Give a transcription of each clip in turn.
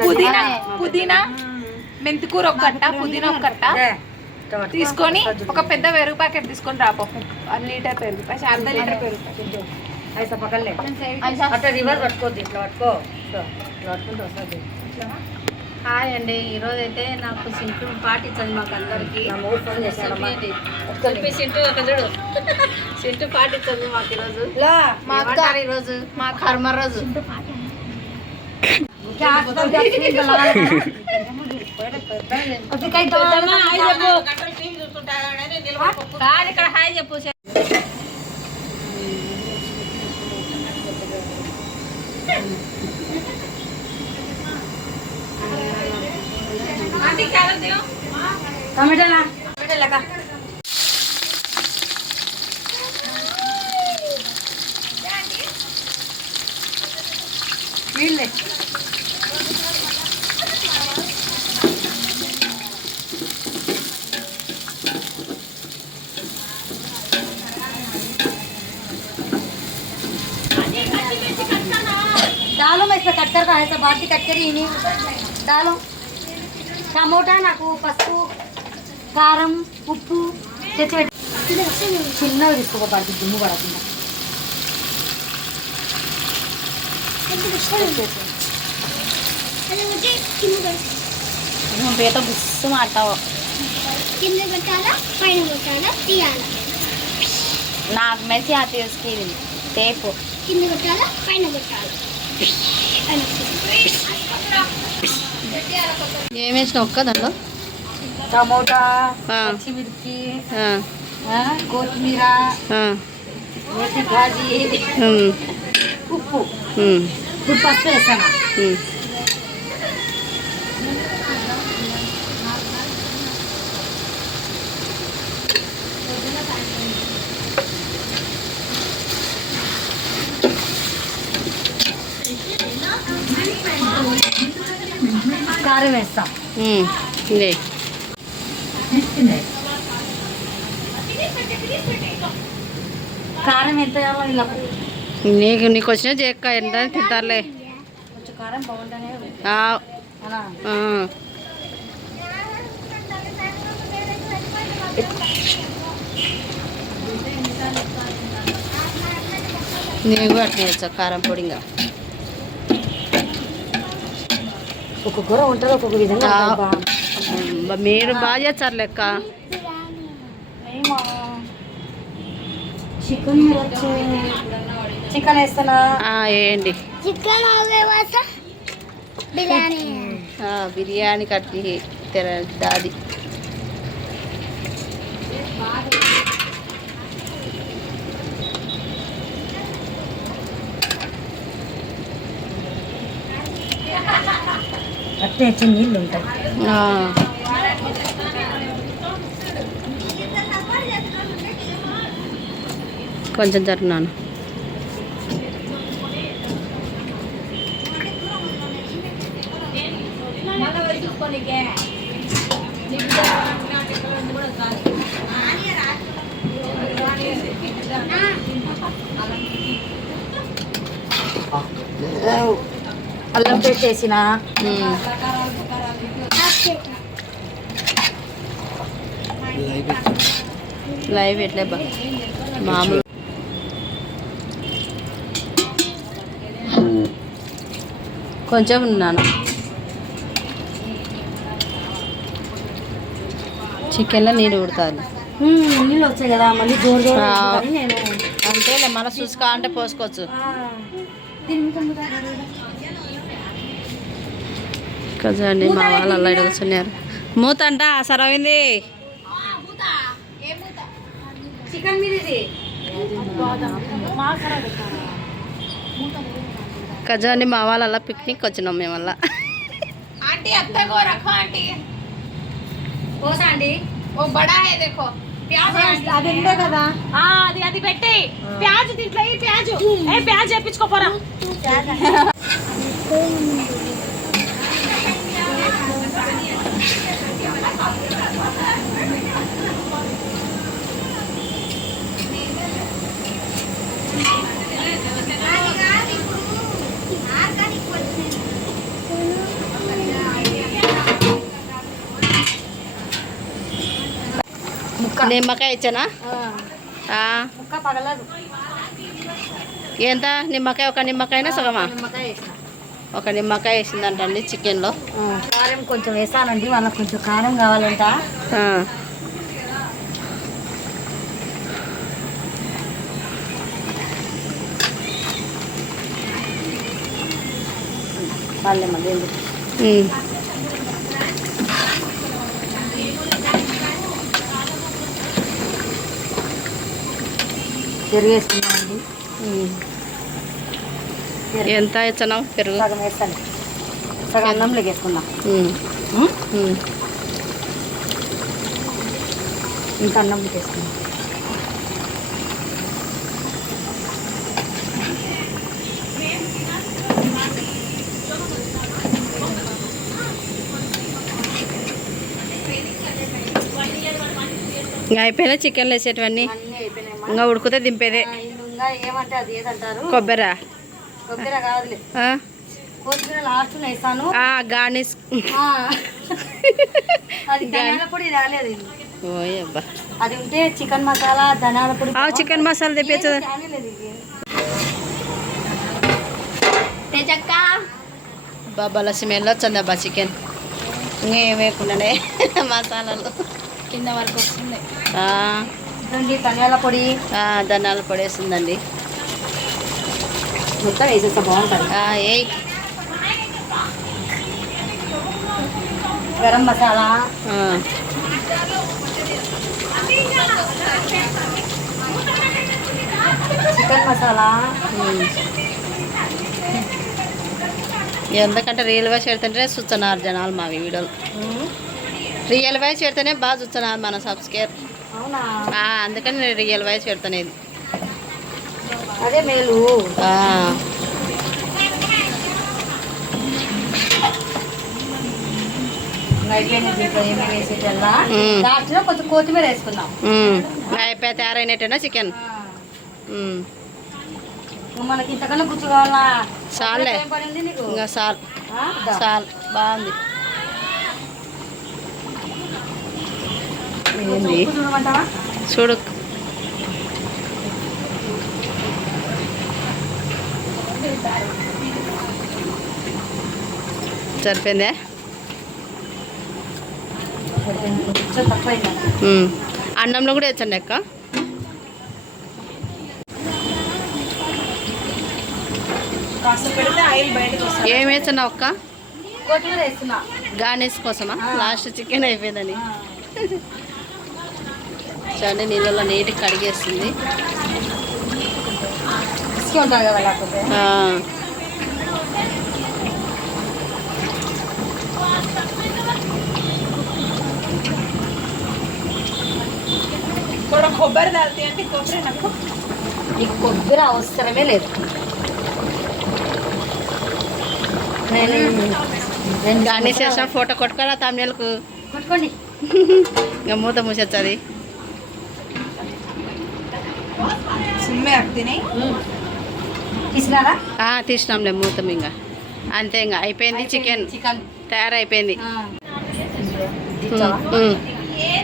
పుదీనా పుదీనా మెంతికూర ఒక కట్ట పుదీనా ఒక కట్ట తీసుకొని ఒక పెద్ద పెరుగు ప్యాకెట్ తీసుకొని రాపో వన్ లీటర్ పెరుగు అర్ధ లీటర్ పెరుగు. ఐసా పక్కలే అట్లా రివర్స్ పట్టుకోద్దు ఇట్లా పట్టుకో. ఇట్లా పట్టుకుంటూ వస్తుంది హాయ్ అండి. ఈరోజు అయితే నాకు సింపుల్ పాటించండి మాకు అందరికి. చెప్పి సింటూ ఒక చూడు. సింటూ పాటించండి మాకు ఈరోజు. మా అక్క. ఈరోజు? మా కర్మ రోజు. ఇక్కడ హాయ్ చెప్పు टमाटर ला। टमाटर लगा। ले। डालो मैं इसमें कटकर का है सब बाकी कटकर ही नहीं। डालो। టమోటా నాకు పసుపు కారం ఉప్పు తెచ్చి పెట్టి చిన్నగా తీసుకోబడుతుంది దుమ్ము పడకుండా. పేట బుస్సు మాట్లావు కింద పెట్టాలా? పైన పెట్టాలా? తీయాలా? నాకు మెసి ఆ తీసుకెళ్ళి టేపు. కింద పెట్టాలా? పైన పెట్టాలా? ఏం వేసినావు ఒక్క దాంట్లో? టమోటా. పచ్చిమిర్చి కొత్తిమీర ఉప్పు. ఉమ్, ఇప్పుడు పసుపు వేస్తాను? కారం వేస్తాం. ఇదే. కారం ఎంత ఇలా? నీకు నీకు వచ్చిన చెక్క ఎంత తింటారులే. కొంచెం కారం బాగుంటేనే కూడా అట్లా చేస్తా కారం పొడి ఒక్కొక్కరు ఉంటారు ఒక్కొక్క విధంగా మీరు బాగా చేస్తారు లెక్క. చికెన్ చికెన్ వేస్తానా? వేయండి. చికెన్ బిర్యానీ. ఆ, బిర్యానీ కట్టి తెర దాది. వచ్చి నీళ్ళు ఉంటాయి ఆ. కొంచెం జరుగున్నాను అల్లం పేస్ట్ వేసిన? ఉమ్. లైవ్ ఎట్లే బా? మామూలు. కొంచెం ఉన్నాను. చికెన్లో నీళ్ళు ఉడుతుంది మ్మ్, నీళ్ళు వచ్చాయి కదా మళ్ళీ జోరు అంతేలే మళ్ళీ అంటే పోసుకోవచ్చు. ఆ, దీని మీద ఉంది కదా. కదండి మా వాళ్ళు అలా కూర్చున్నారు మూత అంట సరవింది చికెన్ మీద ఇది కజండి మా వాళ్ళు అలా పిక్నిక్ వచ్చినాం మేము అలా आंटी अब तक वो रखो आंटी కోసా అండి वो बड़ा है देखो प्याज है आंटी। అది ఉండే కదా ఆ, అది అది పెట్టి ప్యాజ్ దీంట్లో ఈ ప్యాజ్ ఏ ప్యాజ్ వేపించుకోపోరా నిమ్మకాయ ఇచ్చానా? ఎంత నిమ్మకాయ ఒక నిమ్మకాయనా సగమా? ఒక నిమ్మకాయ వేసిందంటండి చికెన్లో. కారం కొంచెం వేసానండి వాళ్ళకి కొంచెం కారం కావాలంట. వాళ్ళే మళ్ళీ ఎంత ఇచ్చినావు పెరుగు? సగం వేస్తాను. సగం అన్నంలోకి వేసుకుందాం. ఇంకా అన్నంలోకి వేసుకుందాం ఇంకా అయిపోయినా చికెన్లు వేసేటివన్నీ? ఇంకా ఉడికితే దింపేదే. ఏమంటే అది ఏదంటారు? కొబ్బరి. కొబ్బరి కాదులే. కొత్తిమీర లాస్ట్ వేసాను గార్నిష్. ఆ. అది ధనియాల పొడి రాలేదు ఇది. ఓయ్ అబ్బా. అది ఉంటే చికెన్ మసాలా ధనియాల పొడి చికెన్ మసాలా తెప్పించదు. ఏది రానేలేదు ఇది. తెజక్క బాబాల స్మెల్ వచ్చింది అబ్బా చికెన్. ఇంకా ఏం వేయకుండానే మసాలాలు. కింద వరకు వస్తుంది. ధనియాల పొడి. ధనియాల పొడి వేసిందండి మొత్తం వేసేస్తా బాగుంటుంది. గరం మసాలా. చికెన్ మసాలా. ఎందుకంటే రియల్ వాయిస్ పెడితే చూస్తున్నారు జనాలు మా వీడియోలు. రియల్ వాయిస్ పెడితేనే బాగా చూస్తున్నారు మన సబ్స్క్రైబ్. అందుకని నేను రియల్ వాయిస్ పెడతానేది అదే మేలు. కొంచెం కొత్తిమీర. అయిపోయి తయారైనట్టేనా చికెన్? మనకి ఇంతకన్నా గుర్తు కావాలా? చాలే. ఇంకా? దా. సాల్. బాగుంది. చూడు సరిపోయిందే. అన్నంలో కూడా వేసండి అక్క. ఏం వేస్తున్నావు అక్క? గార్నిష్ కోసమా. లాస్ట్ చికెన్ అయిపోయిందని. చూడండి నీళ్ళలో నీట్గా కడిగేస్తుంది. కొబ్బరి తాగుతాయి అంటే కొబ్బరి నాకు. నీకు కొబ్బరి అవసరమే లేదు. నేను నేను గార్నిష్ చేసిన ఫోటో కొట్టుకోరా తమిళకు కొట్టుకోండి. ఇంకా మూత మూసొచ్చది తీసినారా? తీసినాంలే మూతం ఇంకా అంతే ఇంకా అయిపోయింది చికెన్. చికెన్. తయారైపోయింది.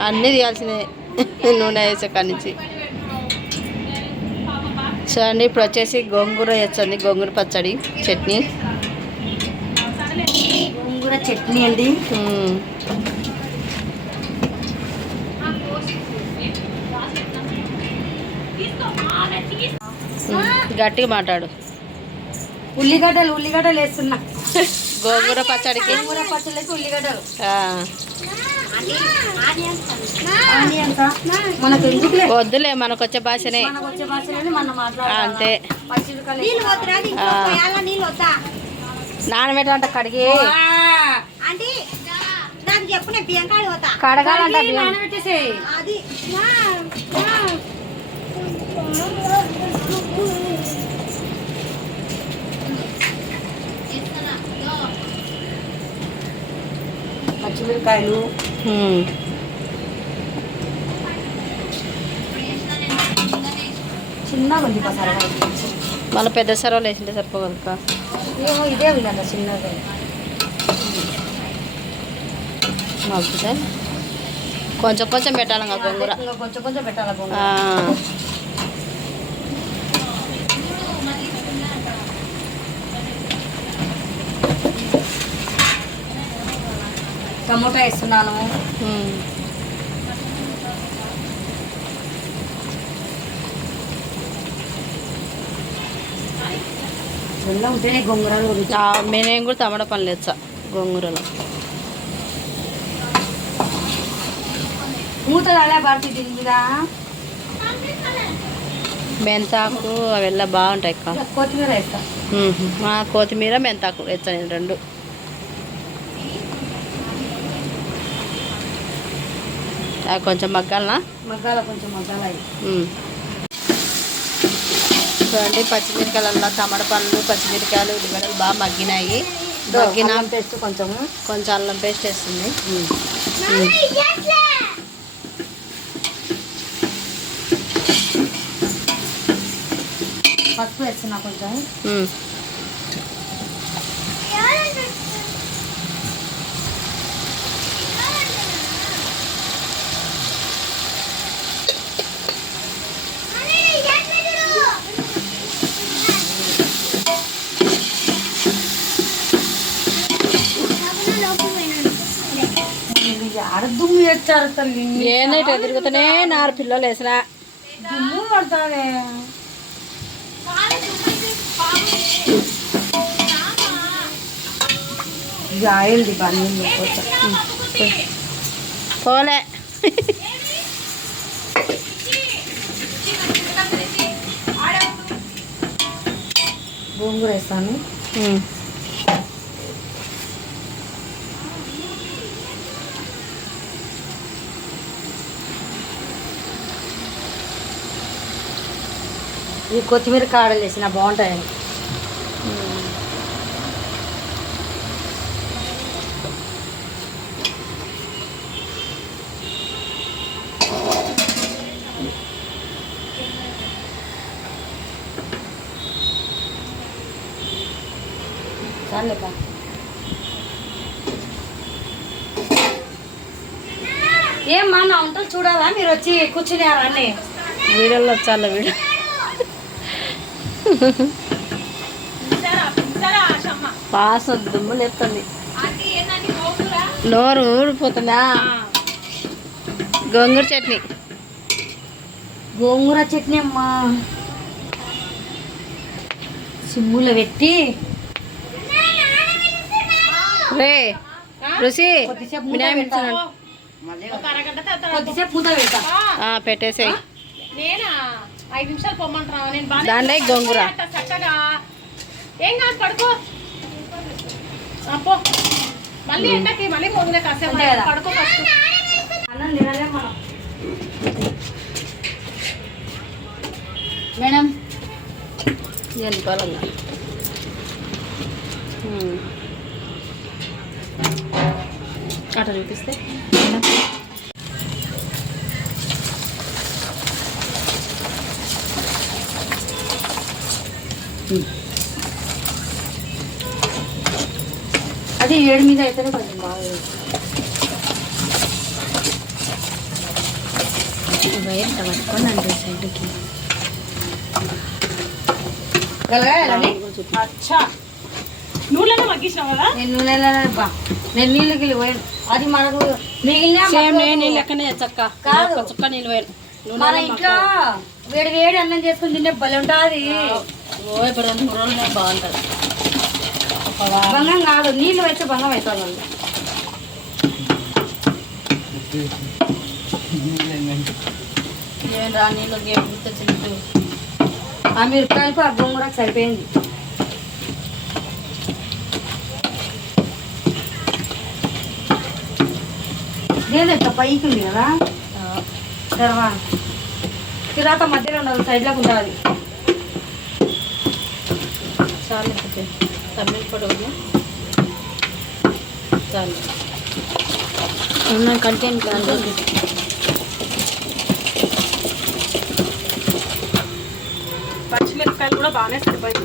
అన్నీ తీయాల్సిందే నూనె వేసే కాడి నుంచి. చూడండి ఇప్పుడు వచ్చేసి గోంగూర వేస్తుంది గోంగూర పచ్చడి చట్నీ. గోంగూర చట్నీ అండి. గట్టిగా మాట్లాడు. ఉల్లిగడ్డలు ఉల్లిగడ్డలు వేస్తున్నా. గోంగూర పచ్చడికి. గోంగూర పచ్చళ్ళకి ఉల్లిగడ్డలు. ఆ, ఆనియన్స్ మనకు ఎందుకులే? వద్దులే మనకు వచ్చే భాషనే అంతే. నానబెట్టంట కడిగి. కడగాలంట బియ్యం. పచ్చిమిరకాయలు ఉమ్. చిన్నగా ఉంది మళ్ళీ పెద్ద సరవలు వేసింటే సరిపోగలక. ఏమో ఇదే ఉందంట చిన్నగా మగ్గుతే కొంచెం కొంచెం పెట్టాలి కొంచెం కొంచెం పెట్టాలి టమోటా వేస్తున్నాను. మేనేం కూడా తమడ పని లేదు సార్ మూతదాలే మెంతాకు అవి బాగుంటాయి కొత్తిమీర కొత్తిమీర మెంతాకు వేస్తాను రెండు. కొంచెం మగ్గాలనా? మగ్గాల కొంచెం మగ్గాల. చూడండి పచ్చిమిరకాయలలో టమాటా పండ్లు పచ్చిమిరకాయలు ఉల్లిగడ్డలు బాగా మగ్గినాయి. మగ్గిన పేస్ట్ కొంచెం కొంచెం అల్లం పేస్ట్ వేస్తుంది. పసుపు వేస్తున్నా కొంచెం ఏంటంటే తిరుగుతూనే నారు పిల్లలు వేసిన. బాగా పోలే. గోంగూర వేస్తాను. ఈ కొత్తిమీర కాడలు వేసిన బాగుంటాయని. చాలేక ఏమ్మా నా వంటలు చూడాలా? మీరు వచ్చి కూర్చునేవారా అన్నీ. వీడియోలో వచ్చాలి వీడియో వాసన దుమ్ము లేస్తుంది నోరు ఊడిపోతుందా గోంగూర చట్నీ. గోంగూర చట్నీ అమ్మా. సిమ్ములో పెట్టి. రే రుచి కొద్దిసేపు పెట్టేసేయి. నేనా? ఐదు నిమిషాలు పొమ్మంటున్నా నేను బాగా గోంగూర. చక్కగా. ఏం కాదు పడుకో. ఆ, పో. మళ్ళీ ఎండకి మళ్ళీ కాసేపు అంతే కదా. పడుకో అన్నం తినలేం మనం. మేడం. ఇవన్నీ పాలంగా అట్లా చూపిస్తే. అది ఏడు మీద అయితేనే కొంచెం బాగా వైర్ పట్టుకొని అంటే సైడ్కి గలగాయాలని అచ్చా. నూనెలో మగ్గించినావు కదా? నేను నూనెలో బా నేను నీళ్ళకి పోయాను. అది మనకు మిగిలిన నేను లెక్కనే చక్క నీళ్ళు మన ఇంట్లో వేడి వేడి అన్నం చేసుకుని తినే భలే ఉంటుంది. ఓ ఇప్పుడు రెండు మూడు రోజులు బాగుంటుంది బంగం కాదు నీళ్ళు అయితే బంగం అవుతుంది రా నీళ్ళు గుర్తొచ్చింది ఆ మిరపకాయలకు ఆ గోంగూర సరిపోయింది. లేదు ఇట్లా పైకి ఉంది కదా? తర్వాత తర్వాత మధ్యలో ఉండదు సైడ్లోకి ఉంటుంది చాలు ఓకే తమిళ పొడవు చాలు. ఉన్నాయి కంటెంట్ పచ్చిమిరపకాయలు కూడా బాగానే సరిపోయింది